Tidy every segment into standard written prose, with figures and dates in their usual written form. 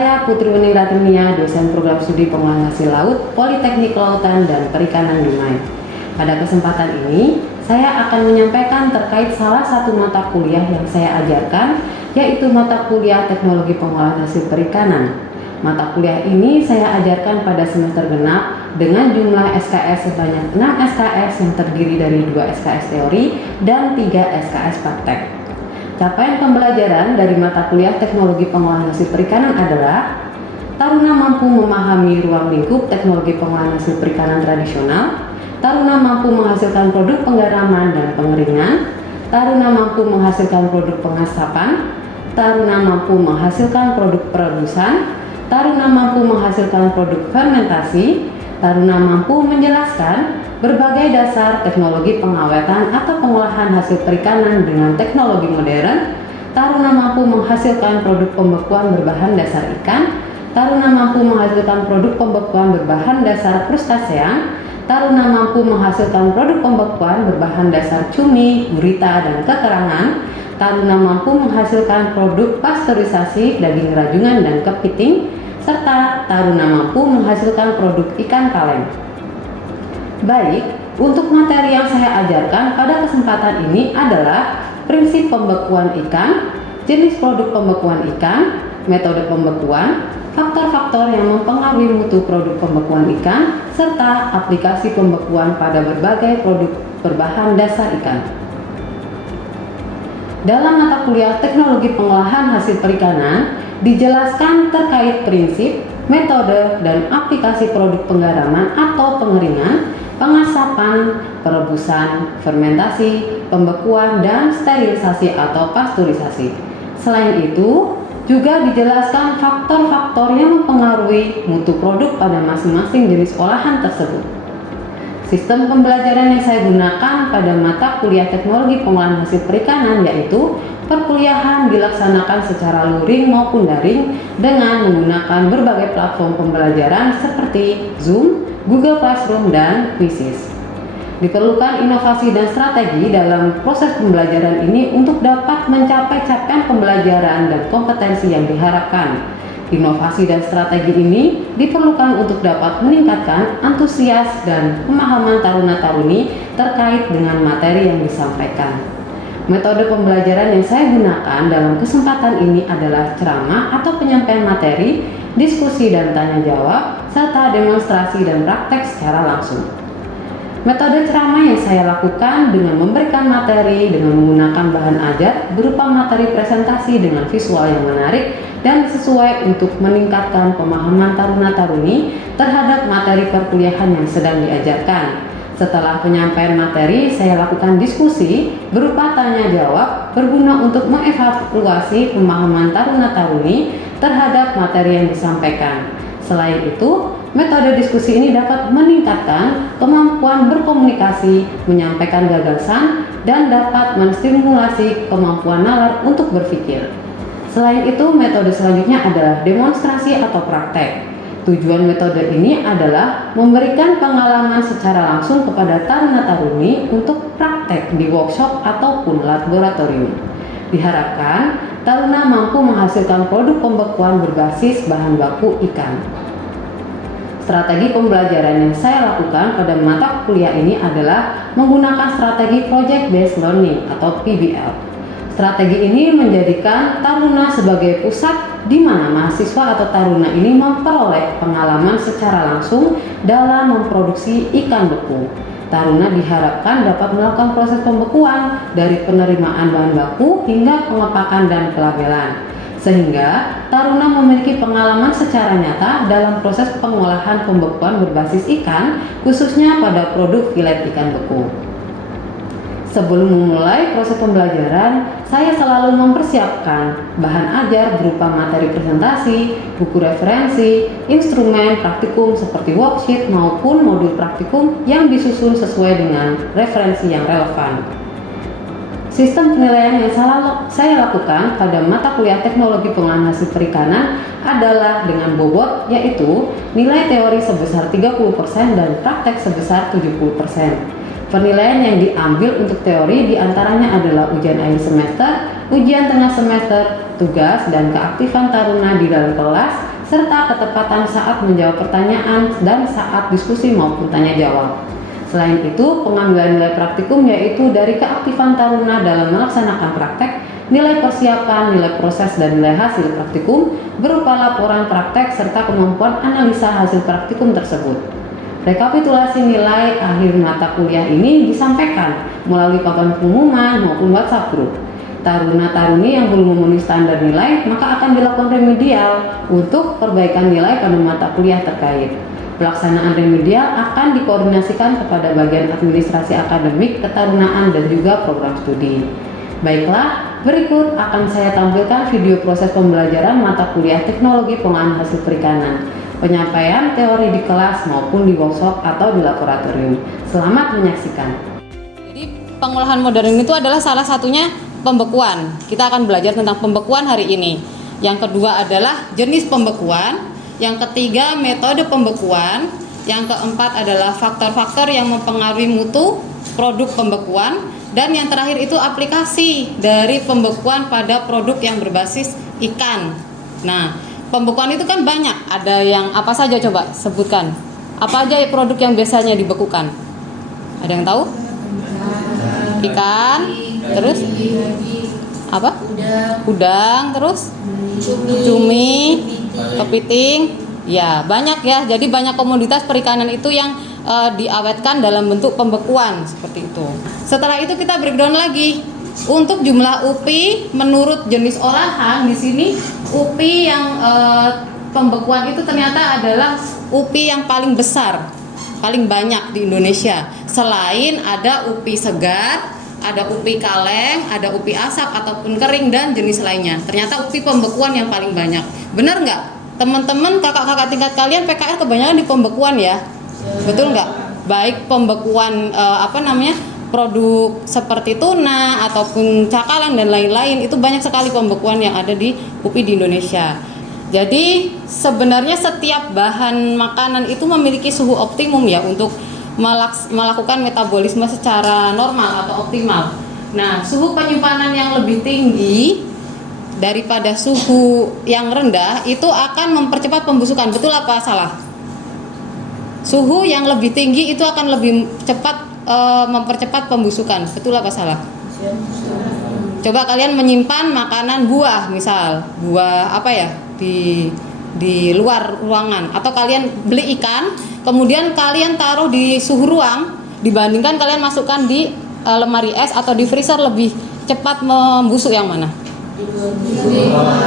Saya Putri Weningratenia, dosen program studi pengolahan hasil laut, Politeknik Kelautan dan Perikanan Dumai. Pada kesempatan ini, saya akan menyampaikan terkait salah satu mata kuliah yang saya ajarkan, yaitu mata kuliah Teknologi Pengolahan Hasil Perikanan. Mata kuliah ini saya ajarkan pada semester genap dengan jumlah SKS sebanyak 6 SKS yang terdiri dari 2 SKS teori dan 3 SKS praktek. Capaian pembelajaran dari mata kuliah Teknologi Pengolahan Hasil Perikanan adalah taruna mampu memahami ruang lingkup teknologi pengolahan hasil perikanan tradisional, taruna mampu menghasilkan produk penggaraman dan pengeringan, taruna mampu menghasilkan produk pengasapan, taruna mampu menghasilkan produk perebusan, taruna mampu menghasilkan produk fermentasi, taruna mampu menjelaskan berbagai dasar teknologi pengawetan atau pengolahan hasil perikanan dengan teknologi modern, taruna mampu menghasilkan produk pembekuan berbahan dasar ikan, taruna mampu menghasilkan produk pembekuan berbahan dasar krustasean, taruna mampu menghasilkan produk pembekuan berbahan dasar cumi, gurita, dan kekerangan, taruna mampu menghasilkan produk pasteurisasi daging rajungan dan kepiting, serta taruna mampu menghasilkan produk ikan kaleng. Baik, untuk materi yang saya ajarkan pada kesempatan ini adalah prinsip pembekuan ikan, jenis produk pembekuan ikan, metode pembekuan, faktor-faktor yang mempengaruhi mutu produk pembekuan ikan, serta aplikasi pembekuan pada berbagai produk berbahan dasar ikan. Dalam mata kuliah Teknologi Pengolahan Hasil Perikanan, dijelaskan terkait prinsip, metode, dan aplikasi produk penggaraman atau pengeringan, pengasapan, perebusan, fermentasi, pembekuan, dan sterilisasi atau pasteurisasi. Selain itu, juga dijelaskan faktor-faktor yang mempengaruhi mutu produk pada masing-masing jenis olahan tersebut. Sistem pembelajaran yang saya gunakan pada mata kuliah Teknologi Pengolahan Hasil Perikanan yaitu perkuliahan dilaksanakan secara luring maupun daring dengan menggunakan berbagai platform pembelajaran seperti Zoom, Google Classroom, dan Quizzes. Diperlukan inovasi dan strategi dalam proses pembelajaran ini untuk dapat mencapai capaian pembelajaran dan kompetensi yang diharapkan. Inovasi dan strategi ini diperlukan untuk dapat meningkatkan antusias dan pemahaman taruna-taruni terkait dengan materi yang disampaikan. Metode pembelajaran yang saya gunakan dalam kesempatan ini adalah ceramah atau penyampaian materi, diskusi dan tanya jawab, serta demonstrasi dan praktek secara langsung. Metode ceramah yang saya lakukan dengan memberikan materi dengan menggunakan bahan ajar berupa materi presentasi dengan visual yang menarik dan sesuai untuk meningkatkan pemahaman taruna-taruni terhadap materi perkuliahan yang sedang diajarkan. Setelah penyampaian materi, saya lakukan diskusi berupa tanya jawab berguna untuk mengevaluasi pemahaman taruna-taruni terhadap materi yang disampaikan. Selain itu, metode diskusi ini dapat meningkatkan kemampuan berkomunikasi, menyampaikan gagasan, dan dapat menstimulasi kemampuan nalar untuk berpikir. Selain itu, metode selanjutnya adalah demonstrasi atau praktek. Tujuan metode ini adalah memberikan pengalaman secara langsung kepada taruna-taruni untuk praktek di workshop ataupun laboratorium. Diharapkan, taruna mampu menghasilkan produk pembekuan berbasis bahan baku ikan. Strategi pembelajaran yang saya lakukan pada mata kuliah ini adalah menggunakan strategi Project Based Learning atau PBL. Strategi ini menjadikan taruna sebagai pusat di mana mahasiswa atau taruna ini memperoleh pengalaman secara langsung dalam memproduksi ikan beku. Taruna diharapkan dapat melakukan proses pembekuan dari penerimaan bahan baku hingga pengepakan dan pelabelan, sehingga taruna memiliki pengalaman secara nyata dalam proses pengolahan pembekuan berbasis ikan, khususnya pada produk filet ikan beku. Sebelum memulai proses pembelajaran, saya selalu mempersiapkan bahan ajar berupa materi presentasi, buku referensi, instrumen praktikum seperti worksheet maupun modul praktikum yang disusun sesuai dengan referensi yang relevan. Sistem penilaian yang saya lakukan pada mata kuliah Teknologi Pengolahan Hasil Perikanan adalah dengan bobot, yaitu nilai teori sebesar 30% dan praktek sebesar 70%. Penilaian yang diambil untuk teori diantaranya adalah ujian akhir semester, ujian tengah semester, tugas dan keaktifan taruna di dalam kelas, serta ketepatan saat menjawab pertanyaan dan saat diskusi maupun tanya jawab. Selain itu, pengambilan nilai praktikum yaitu dari keaktifan taruna dalam melaksanakan praktek, nilai persiapan, nilai proses, dan nilai hasil praktikum berupa laporan praktek serta kemampuan analisa hasil praktikum tersebut. Rekapitulasi nilai akhir mata kuliah ini disampaikan melalui papan pengumuman maupun WhatsApp group. Taruna-taruni yang belum memenuhi standar nilai maka akan dilakukan remedial untuk perbaikan nilai pada mata kuliah terkait. Pelaksanaan remedial akan dikoordinasikan kepada bagian administrasi akademik, ketarunaan, dan juga program studi. Baiklah, berikut akan saya tampilkan video proses pembelajaran mata kuliah Teknologi Pengolahan Hasil Perikanan, penyampaian teori di kelas maupun di workshop atau di laboratorium. Selamat menyaksikan. Jadi pengolahan modern itu adalah salah satunya pembekuan. Kita akan belajar tentang pembekuan hari ini. Yang kedua adalah jenis pembekuan. Yang ketiga metode pembekuan. Yang keempat adalah faktor-faktor yang mempengaruhi mutu produk pembekuan. Dan yang terakhir itu aplikasi dari pembekuan pada produk yang berbasis ikan. Nah, pembekuan itu kan banyak. Ada yang apa saja, coba sebutkan. Apa aja produk yang biasanya dibekukan? Ada yang tahu? Ikan, terus apa? Udang, terus cumi, kepiting. Ya, banyak ya. Jadi banyak komoditas perikanan itu yang diawetkan dalam bentuk pembekuan seperti itu. Setelah itu kita breakdown lagi. Untuk jumlah UPI menurut jenis olahan di sini UPI yang pembekuan itu ternyata adalah UPI yang paling besar, paling banyak di Indonesia. Selain ada UPI segar, ada UPI kaleng, ada UPI asap ataupun kering dan jenis lainnya. Ternyata UPI pembekuan yang paling banyak. Benar nggak? Teman-teman, kakak-kakak tingkat kalian PKR kebanyakan di pembekuan ya? Betul nggak? Baik pembekuan produk seperti tuna ataupun cakalang dan lain-lain, itu banyak sekali pembekuan yang ada di UPI di Indonesia. Jadi sebenarnya setiap bahan makanan itu memiliki suhu optimum ya untuk melakukan metabolisme secara normal atau optimal. Nah, suhu penyimpanan yang lebih tinggi daripada suhu yang rendah itu akan mempercepat pembusukan. Betul apa salah? Suhu yang lebih tinggi itu akan lebih cepat mempercepat pembusukan. Betul apa salah? Coba kalian menyimpan makanan buah, misal buah apa ya di luar ruangan, atau kalian beli ikan kemudian kalian taruh di suhu ruang dibandingkan kalian masukkan di lemari es atau di freezer, lebih cepat membusuk yang mana?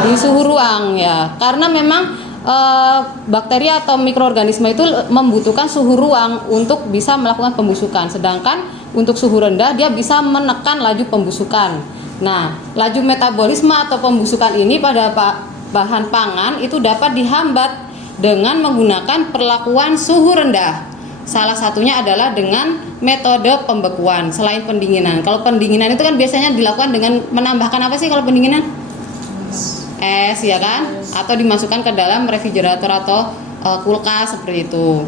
Di suhu ruang ya, karena memang bakteri atau mikroorganisme itu membutuhkan suhu ruang untuk bisa melakukan pembusukan. Sedangkan untuk suhu rendah dia bisa menekan laju pembusukan. Nah, laju metabolisme atau pembusukan ini pada bahan pangan itu dapat dihambat dengan menggunakan perlakuan suhu rendah. Salah satunya adalah dengan metode pembekuan selain pendinginan. Kalau pendinginan itu kan biasanya dilakukan dengan menambahkan apa sih kalau pendinginan? Es ya kan, atau dimasukkan ke dalam refrigerator atau kulkas seperti itu.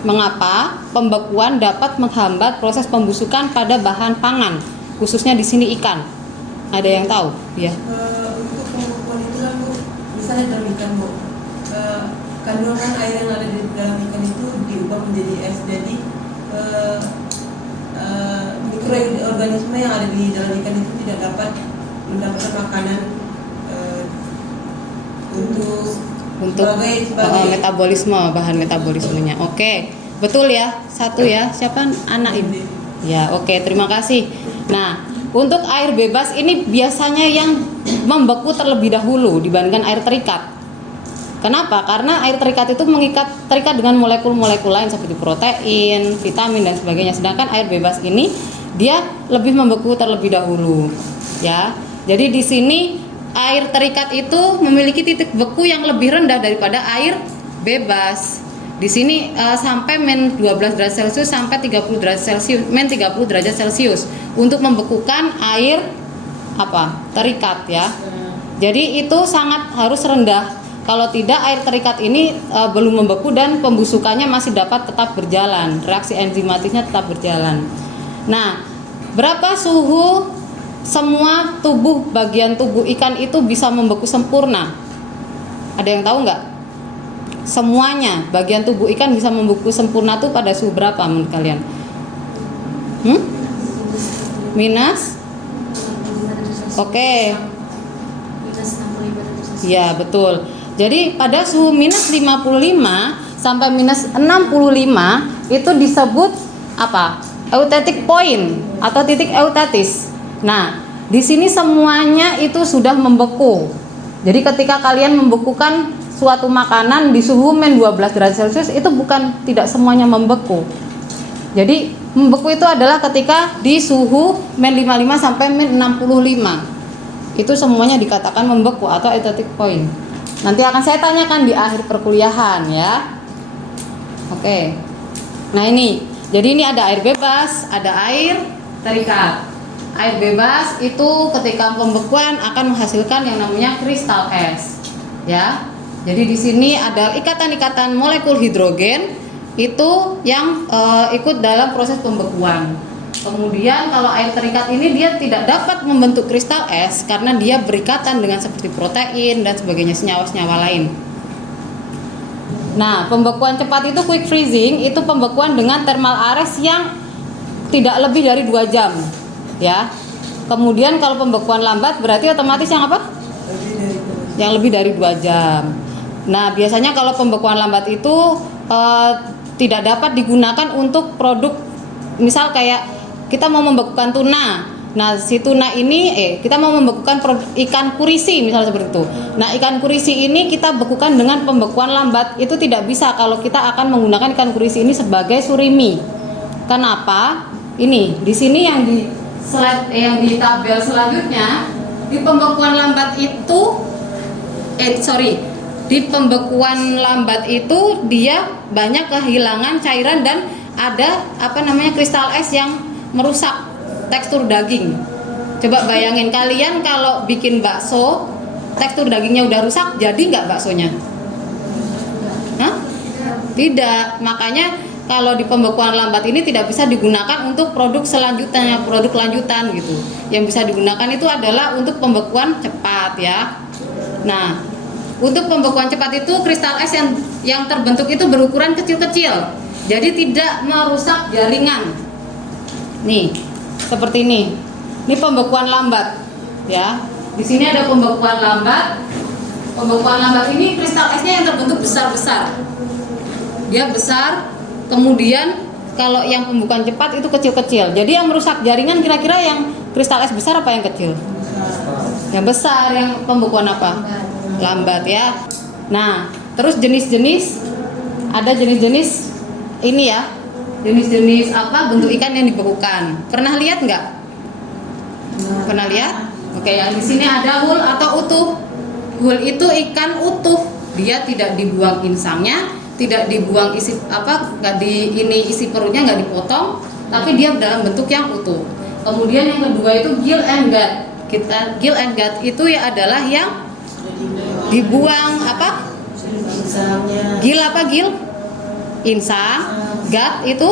Mengapa pembekuan dapat menghambat proses pembusukan pada bahan pangan, khususnya di sini ikan? Ada yang tahu? Ya. Untuk pembekuan itu kan Bu, misalnya dalam ikan Bu, kandungan air yang ada di dalam ikan itu diubah menjadi es. Jadi mikroorganisme yang ada di dalam ikan itu tidak dapat mendapatkan makanan untuk sebagai metabolisme, bahan metabolismenya. Oke, betul ya. Satu ya. Siapa anak ini? Ya, oke, terima kasih. Nah, untuk air bebas ini biasanya yang membeku terlebih dahulu dibandingkan air terikat. Kenapa? Karena air terikat itu terikat dengan molekul-molekul lain seperti protein, vitamin dan sebagainya. Sedangkan air bebas ini dia lebih membeku terlebih dahulu. Ya. Jadi di sini air terikat itu memiliki titik beku yang lebih rendah daripada air bebas. Di sini sampai -12 derajat Celcius sampai 30 derajat Celcius, -30 derajat Celcius untuk membekukan air terikat ya. Jadi itu sangat harus rendah. Kalau tidak, air terikat ini belum membeku dan pembusukannya masih dapat tetap berjalan, reaksi enzimatisnya tetap berjalan. Nah, berapa suhu semua bagian tubuh ikan itu bisa membeku sempurna? Ada yang tahu nggak? Semuanya bagian tubuh ikan bisa membeku sempurna tuh pada suhu berapa menurut kalian? Minus? Oke. Ya, betul. Jadi pada suhu minus 55 sampai minus 65 itu disebut apa? Eustatic point atau titik eustatis. Nah, di sini semuanya itu sudah membeku. Jadi ketika kalian membekukan suatu makanan di suhu -12 derajat Celcius itu tidak semuanya membeku. Jadi membeku itu adalah ketika di suhu -55 sampai -65. Itu semuanya dikatakan membeku atau eustatic point. Nanti akan saya tanyakan di akhir perkuliahan ya. Oke. Nah ini, jadi ini ada air bebas, ada air terikat. Air bebas itu ketika pembekuan akan menghasilkan yang namanya kristal es, ya. Jadi di sini ada ikatan-ikatan molekul hidrogen itu yang ikut dalam proses pembekuan. Kemudian kalau air terikat ini dia tidak dapat membentuk kristal es karena dia berikatan dengan seperti protein dan sebagainya, senyawa-senyawa lain. Nah, pembekuan cepat itu quick freezing, itu pembekuan dengan thermal arrest yang tidak lebih dari 2 jam. Ya. Kemudian kalau pembekuan lambat berarti otomatis yang apa? Yang lebih dari 2 jam. Nah, biasanya kalau pembekuan lambat itu tidak dapat digunakan untuk produk, misal kayak kita mau membekukan tuna. Nah, si tuna ini kita mau membekukan ikan kurisi misalnya seperti itu. Nah, ikan kurisi ini kita bekukan dengan pembekuan lambat, itu tidak bisa kalau kita akan menggunakan ikan kurisi ini sebagai surimi. Kenapa? Ini di sini yang di slide yang di tabel selanjutnya, di pembekuan lambat itu di pembekuan lambat itu dia banyak kehilangan cairan dan ada kristal es yang merusak tekstur daging. Coba bayangin kalian kalau bikin bakso, tekstur dagingnya udah rusak, jadi nggak baksonya? Hah? Tidak. Makanya kalau di pembekuan lambat ini tidak bisa digunakan untuk produk selanjutnya, produk lanjutan gitu. Yang bisa digunakan itu adalah untuk pembekuan cepat ya. Nah, untuk pembekuan cepat itu kristal es yang terbentuk itu berukuran kecil-kecil. Jadi tidak merusak jaringan. Nih, seperti ini. Ini pembekuan lambat ya. Di sini ada pembekuan lambat. Pembekuan lambat ini kristal esnya yang terbentuk besar-besar. Dia besar. Kemudian kalau yang pembekuan cepat itu kecil-kecil. Jadi yang merusak jaringan kira-kira yang kristal es besar apa yang kecil? Yang besar. Yang pembekuan apa? Lambat ya. Nah, terus jenis-jenis, ada jenis-jenis ini ya. Jenis-jenis apa bentuk ikan yang dibekukan. Pernah lihat nggak? Pernah lihat? Oke, yang di sini ada whole atau utuh. Whole itu ikan utuh. Dia tidak dibuang insangnya, tidak dibuang isi isi perutnya nggak dipotong, tapi dia dalam bentuk yang utuh. Kemudian yang kedua itu gill and gut. Gill and gut itu ya adalah yang dibuang apa? Gill apa gill? Insang. Gut itu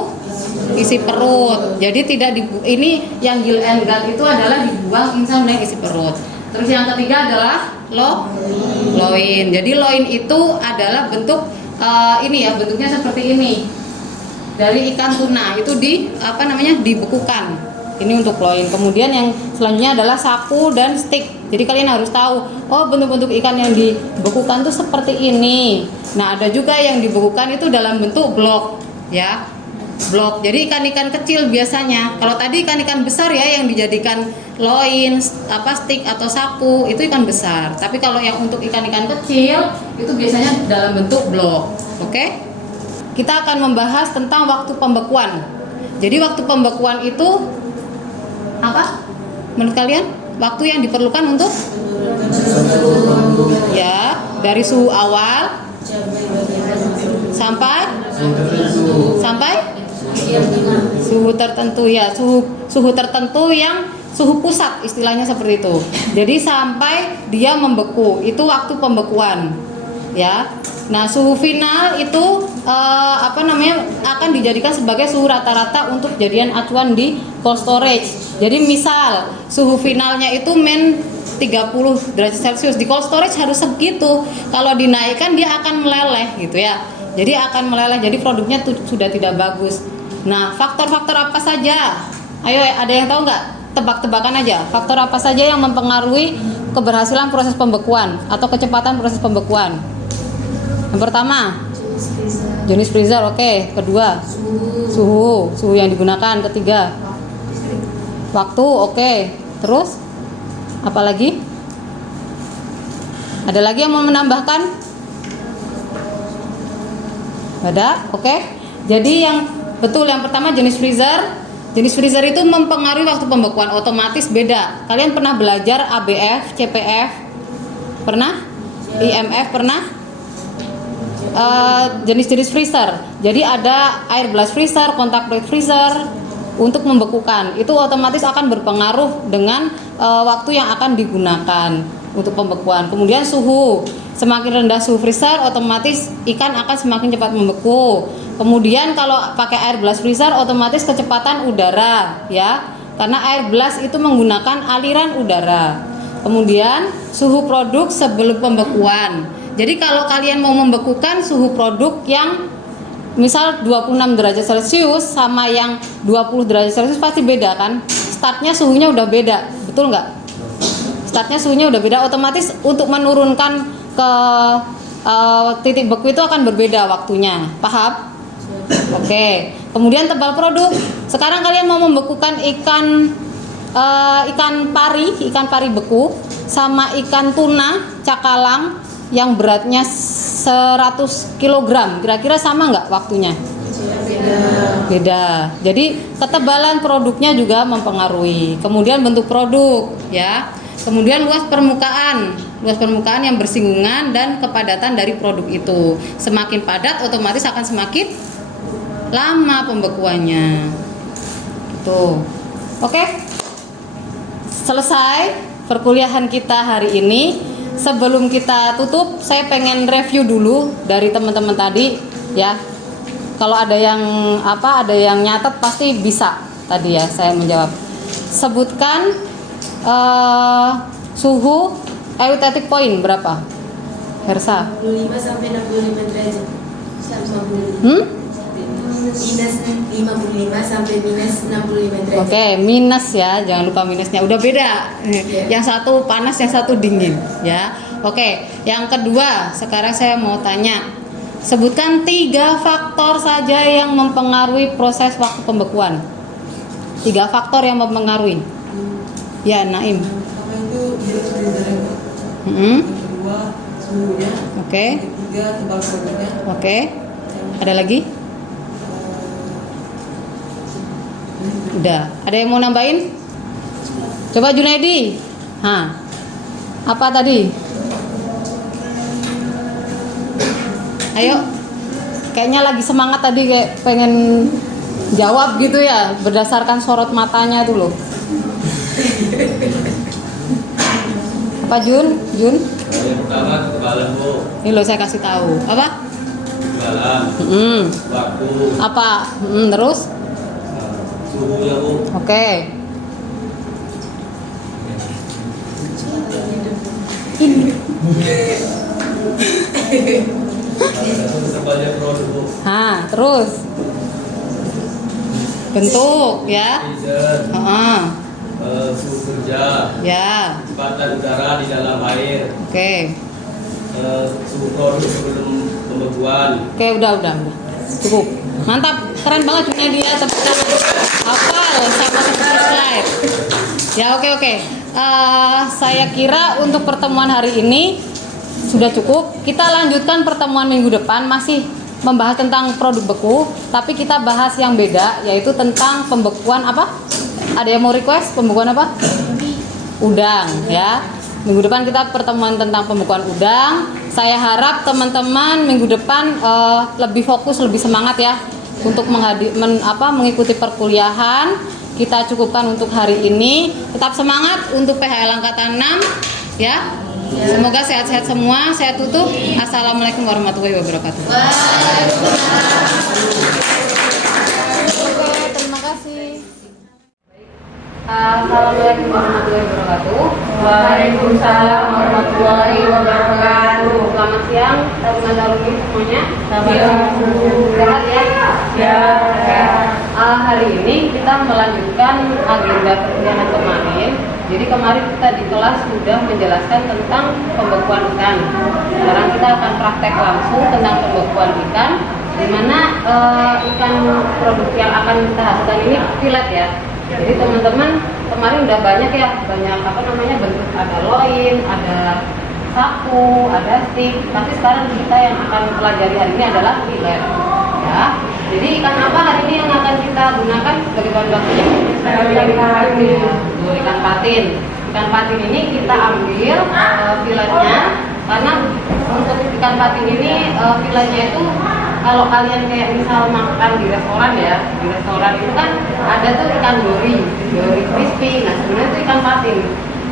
isi perut. Jadi ini yang gill and gut itu adalah dibuang insang dan isi perut. Terus yang ketiga adalah loin. Jadi loin itu adalah bentuk bentuknya seperti ini. Dari ikan tuna itu dibekukan. Ini untuk loin. Kemudian yang selanjutnya adalah saku dan stick. Jadi kalian harus tahu, bentuk-bentuk ikan yang dibekukan tuh seperti ini. Nah, ada juga yang dibekukan itu dalam bentuk blok, ya. Blok. Jadi ikan-ikan kecil biasanya. Kalau tadi ikan-ikan besar ya yang dijadikan loin, stick atau saku, itu ikan besar. Tapi kalau yang untuk ikan-ikan kecil itu biasanya dalam bentuk blok. Oke? Kita akan membahas tentang waktu pembekuan. Jadi waktu pembekuan itu apa? Menurut kalian? Waktu yang diperlukan untuk ya, dari suhu awal sampai suhu tertentu ya, suhu tertentu yang suhu pusat istilahnya seperti itu. Jadi sampai dia membeku, itu waktu pembekuan ya. Nah, suhu final itu akan dijadikan sebagai suhu rata-rata untuk jadian acuan di cold storage. Jadi misal suhu finalnya itu min 30 derajat Celcius, di cold storage harus segitu. Kalau dinaikkan dia akan meleleh gitu ya. Jadi akan meleleh, jadi produknya sudah tidak bagus. Nah, faktor-faktor apa saja? Ayo, ada yang tahu nggak? Tebak-tebakan aja. Faktor apa saja yang mempengaruhi keberhasilan proses pembekuan atau kecepatan proses pembekuan? Yang pertama, jenis freezer, oke. Kedua, suhu yang digunakan. Ketiga, waktu, oke. Terus, apa lagi? Ada lagi yang mau menambahkan? Ada, oke. Jadi yang betul, yang pertama jenis freezer. Jenis freezer itu mempengaruhi waktu pembekuan, otomatis beda. Kalian pernah belajar ABF, CPF? Pernah? IMF pernah? Jenis-jenis freezer. Jadi ada air blast freezer, contact plate freezer untuk membekukan. Itu otomatis akan berpengaruh dengan waktu yang akan digunakan untuk pembekuan. Kemudian suhu. Semakin rendah suhu freezer, otomatis ikan akan semakin cepat membeku. Kemudian kalau pakai air blast freezer, otomatis kecepatan udara, ya. Karena air blast itu menggunakan aliran udara. Kemudian suhu produk sebelum pembekuan. Jadi kalau kalian mau membekukan suhu produk yang misal 26 derajat Celcius sama yang 20 derajat Celcius pasti beda kan? Startnya suhunya udah beda, betul nggak? Startnya suhunya udah beda, otomatis untuk menurunkan ke titik beku itu akan berbeda waktunya, paham? Oke. Kemudian tebal produk. Sekarang kalian mau membekukan ikan pari beku sama ikan tuna cakalang yang beratnya 100 kg, kira-kira sama nggak waktunya? Beda. Jadi ketebalan produknya juga mempengaruhi. Kemudian bentuk produk, ya. Kemudian luas permukaan yang bersinggungan dan kepadatan dari produk itu. Semakin padat, otomatis akan semakin lama pembekuannya. Gitu. Oke. Selesai perkuliahan kita hari ini. Sebelum kita tutup, saya pengen review dulu dari teman-teman tadi, ya. Kalau ada yang nyatet pasti bisa tadi ya saya menjawab. Sebutkan suhu eustatic point berapa? Hersa? 55 sampai 65 derajat. Minus 55 sampai minus 65 derajat. Oke, minus ya, jangan lupa minusnya. Udah beda. Yang satu panas, yang satu dingin, ya. Oke, yang kedua, sekarang saya mau tanya. Sebutkan 3 faktor saja yang mempengaruhi proses waktu pembekuan. 3 faktor yang mempengaruhi. Ya, Naim. Pertama itu jenis freezernya. Yang kedua suhunya. Oke. Yang ketiga tebal produknya. Oke. Ada lagi? Udah. Ada yang mau nambahin? Coba Junaidi. Apa tadi? Ayo. Kayaknya lagi semangat tadi, kayak pengen jawab gitu ya, berdasarkan sorot matanya tuh loh. Apa Jun? Yang pertama ketebalan, Bu. Ini loh saya kasih tahu. Apa? Ketebalan. Waktu. Apa? Terus? Suhunya, Bu. Oke. Ketebalnya produk, Bu. Terus bentuk ya. Freezer. Suhu kerja. Ya. Kecepatan udara di dalam air. Oke. Suhu produk sebelum pembekuan. Oke, udah. Cukup. Mantap, keren banget punya dia, tepuk tangan. Hafal sama seperti slide. Ya, oke. Saya kira untuk pertemuan hari ini sudah cukup. Kita lanjutkan pertemuan minggu depan, masih membahas tentang produk beku, tapi kita bahas yang beda, yaitu tentang pembekuan apa? Ada yang mau request pembekuan apa? Udang, ya. Minggu depan kita pertemuan tentang pembekuan udang. Saya harap teman-teman minggu depan lebih fokus, lebih semangat ya untuk mengikuti perkuliahan. Kita cukupkan untuk hari ini. Tetap semangat untuk PHL Angkatan 6 ya. Semoga sehat-sehat semua. Saya tutup. Assalamualaikum warahmatullahi wabarakatuh. Oke, terima kasih. Assalamualaikum warahmatullahi wabarakatuh. Waalaikumsalam warahmatullahi wabarakatuh. Selamat siang, teman-teman alumni semuanya. Selamat siang. Sehat ya? Ya. Hari ini kita melanjutkan agenda perkuliahan kemarin. Jadi kemarin kita di kelas sudah menjelaskan tentang pembekuan ikan. Sekarang kita akan praktek langsung tentang pembekuan ikan, di mana ikan produk yang akan kita hasilkan ini filet ya. Jadi teman-teman kemarin udah banyak ya, banyak bentuk, ada loin, ada saku, ada stick. Tapi sekarang kita yang akan pelajari hari ini adalah filet ya. Jadi ikan apa hari ini yang akan kita gunakan sebagai bahan bakunya? Ikan patin. Ikan patin ini kita ambil filetnya, karena untuk ikan patin ini filetnya itu kalau kalian kayak misal makan di restoran ya, di restoran itu kan ada tuh ikan dori crispy. Nah sebenarnya itu ikan patin,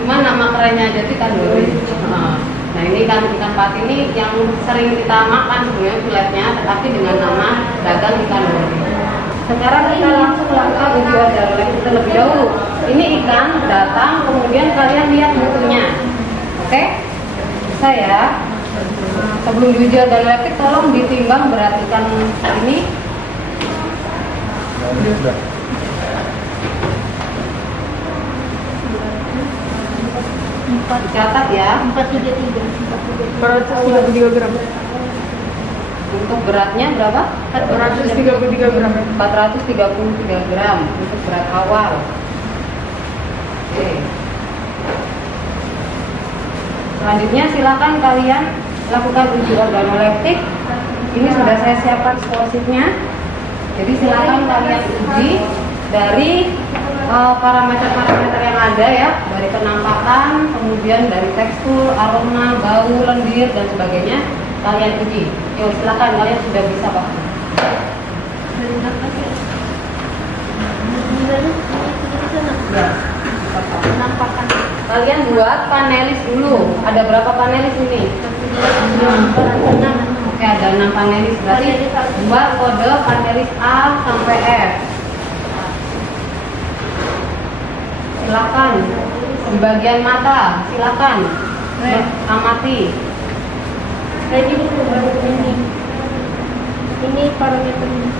cuma nama kerennya aja tuh ikan dori. Nah ini ikan patin ini yang sering kita makan sebenarnya filetnya, tetapi dengan nama dagang ikan dori. Sekarang kita langsung melakukan uji organ terlebih dahulu. Ini ikan datang, kemudian kalian lihat mutunya. Oke? Saya sebelum diuji organoleptik tolong ditimbang berat ikan ini. Dicatat ya. 433 gram. Untuk beratnya berapa? 433 gram. 433 gram untuk berat awal. Oke. Selanjutnya silakan kalian lakukan uji organoleptik. Ini sudah saya siapkan scoresheetnya. Jadi silakan kalian uji dari parameter-parameter yang ada ya, dari penampakan, kemudian dari tekstur, aroma, bau, lendir dan sebagainya. Kalian uji. Yuk silakan, kalian sudah bisa Pak. Ya. Penampakan. Kalian buat panelis dulu. Ada berapa panelis ini? 6. Oke, ada 6 panelis. Berarti buat kode panelis A sampai F. Silakan. Di bagian mata, silakan. Amati. Ini parameternya.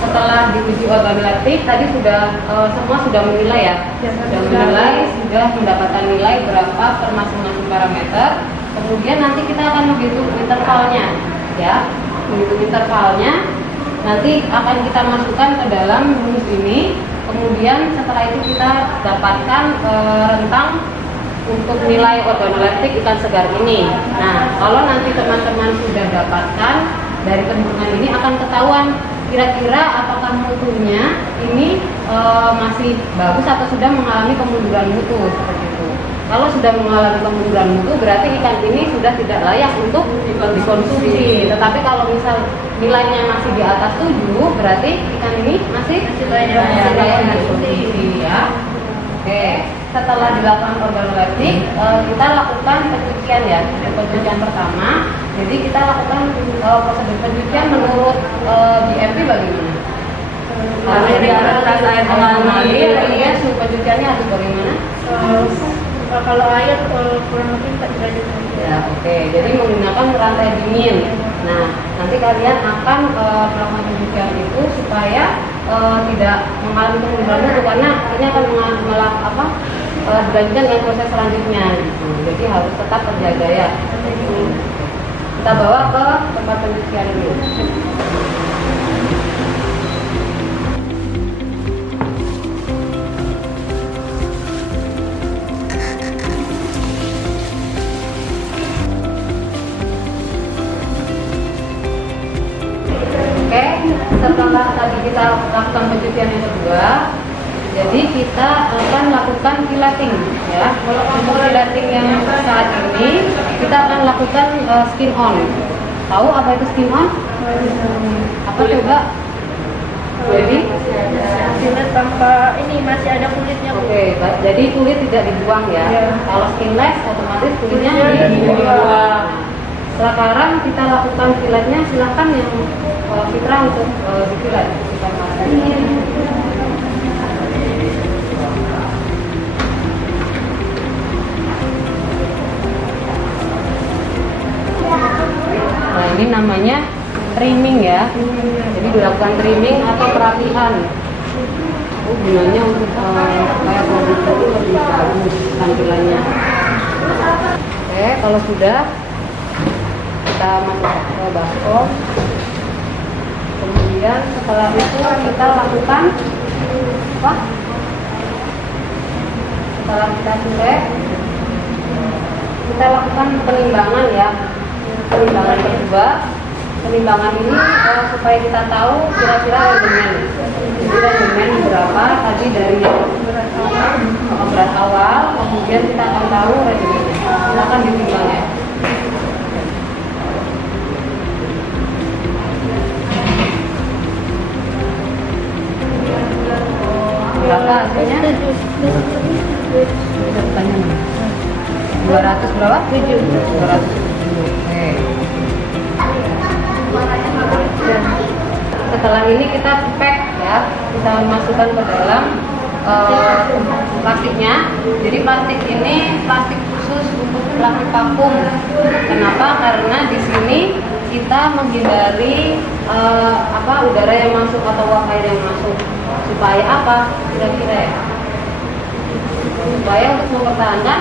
Setelah diuji organoleptik tadi sudah semua sudah menilai ya, sudah menilai, sudah mendapatkan nilai berapa per masing-masing parameter. Kemudian nanti kita akan menghitung intervalnya ya, menghitung intervalnya. Nanti akan kita masukkan ke dalam rumus ini. Kemudian setelah itu kita dapatkan rentang untuk nilai organoleptik ikan segar ini. Nah, kalau nanti teman-teman sudah dapatkan dari perhitungan ini akan ketahuan kira-kira apakah mutunya ini masih bagus atau sudah mengalami kemunduran mutu seperti itu. Kalau sudah mengalami kemunduran mutu berarti ikan ini sudah tidak layak untuk dikonsumsi. Tetapi kalau misal nilainya masih di atas 7 berarti ikan ini masih layak dikonsumsi ya. Oke, setelah dilakukan organoleptik kita lakukan pencucian ya. Pencucian pertama, jadi kita lakukan prosedur pencucian menurut GMP bagaimana? Di atas air mengalir, kemudian suhu pencuciannya harus bagaimana? Kalau air kurang lebih 4 derajat. Ya, oke. Jadi menggunakan rantai dingin. Nah, nanti kalian akan melakukan pencucian itu supaya tidak mengalami kemunduran mutu, karena ini akan dilanjutkan dengan proses selanjutnya gitu. Jadi harus tetap terjaga ya. Kita bawa ke tempat pencucian dulu. Oke, kita lakukan pencucian yang kedua, jadi kita akan lakukan fileting ya. Untuk fileting yang saat ini kita akan lakukan skin on. Tahu apa itu skin on? Apa coba? Jadi Kulit tanpa ini masih ada kulitnya. oke, jadi kulit tidak dibuang ya. Kalau skinless otomatis kulitnya dibuang. Sekarang kita lakukan filetnya, silakan yang Fitra untuk difilet. Nah, ini namanya trimming ya. Jadi dilakukan trimming atau perapihan. Gunanya untuk supaya produk itu lebih bagus tampilannya. Oke, kalau sudah kita masuk ke baskom. Kemudian setelah itu kita lakukan apa? Setelah kita sudah kita lakukan penimbangan ya. Penimbangan kedua. Penimbangan ini supaya kita tahu kira-kira rendemen berapa tadi dari berat awal, kemudian kita akan tahu rendemennya. Silakan ditimbang ya. Berapa hasilnya? 200 berapa? 200. Oke. Setelah ini kita pack ya, kita masukkan ke dalam plastiknya. Jadi plastik ini plastik khusus untuk plastik vakum. Kenapa? Karena di sini kita menghindari udara yang masuk atau uap air yang masuk. Supaya apa? Kira-kira ya? Supaya untuk mempertahankan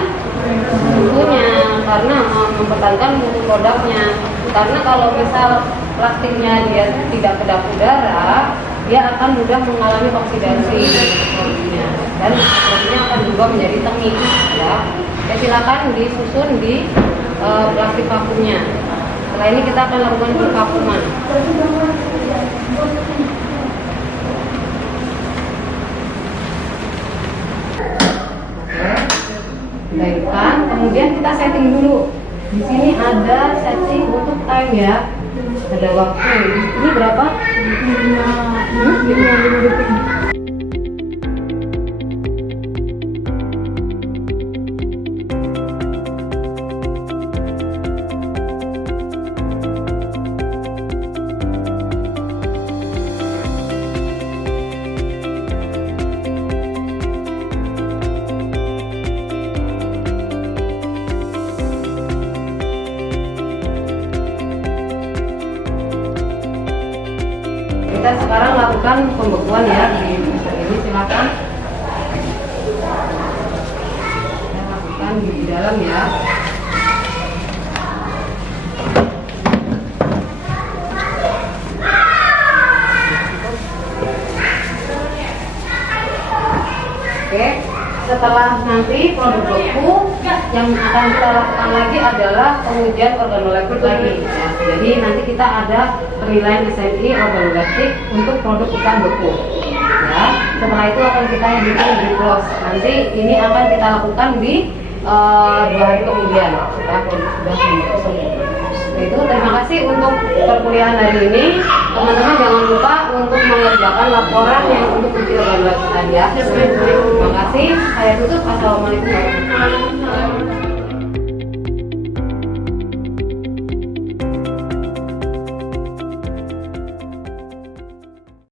mutunya, karena mempertahankan mutu produknya. Karena kalau misal plastiknya dia tidak kedap udara, dia akan mudah mengalami oksidasi produknya, dan produknya akan berubah menjadi tengik ya. Ya silakan disusun di plastik vakumnya. Setelah ini kita akan lakukan pengvakuman. Baikkan, kemudian kita setting dulu. Di sini ada setting untuk time ya. Ada waktu. Ini berapa? 5 detik. Kita sekarang lakukan pembekuan ya di ini, silakan. Kita lakukan di dalam ya. Oke, setelah nanti produk beku yang akan kita lakukan lagi adalah pengujian organoleptik lagi ya. Jadi nanti kita ada penilaian SNI organoleptik untuk produk ikan beku ya. Setelah itu akan kita bikin gloss. Nanti ini akan kita lakukan di 2 hari kemudian setelah produk sudah sempurna. Itu terima kasih untuk perkuliahan hari ini. Teman-teman jangan lupa untuk mengerjakan laporan yang untuk uji organoleptik tadi ya. Terima kasih. Saya tutup. Assalamualaikum warahmatullahi wabarakatuh.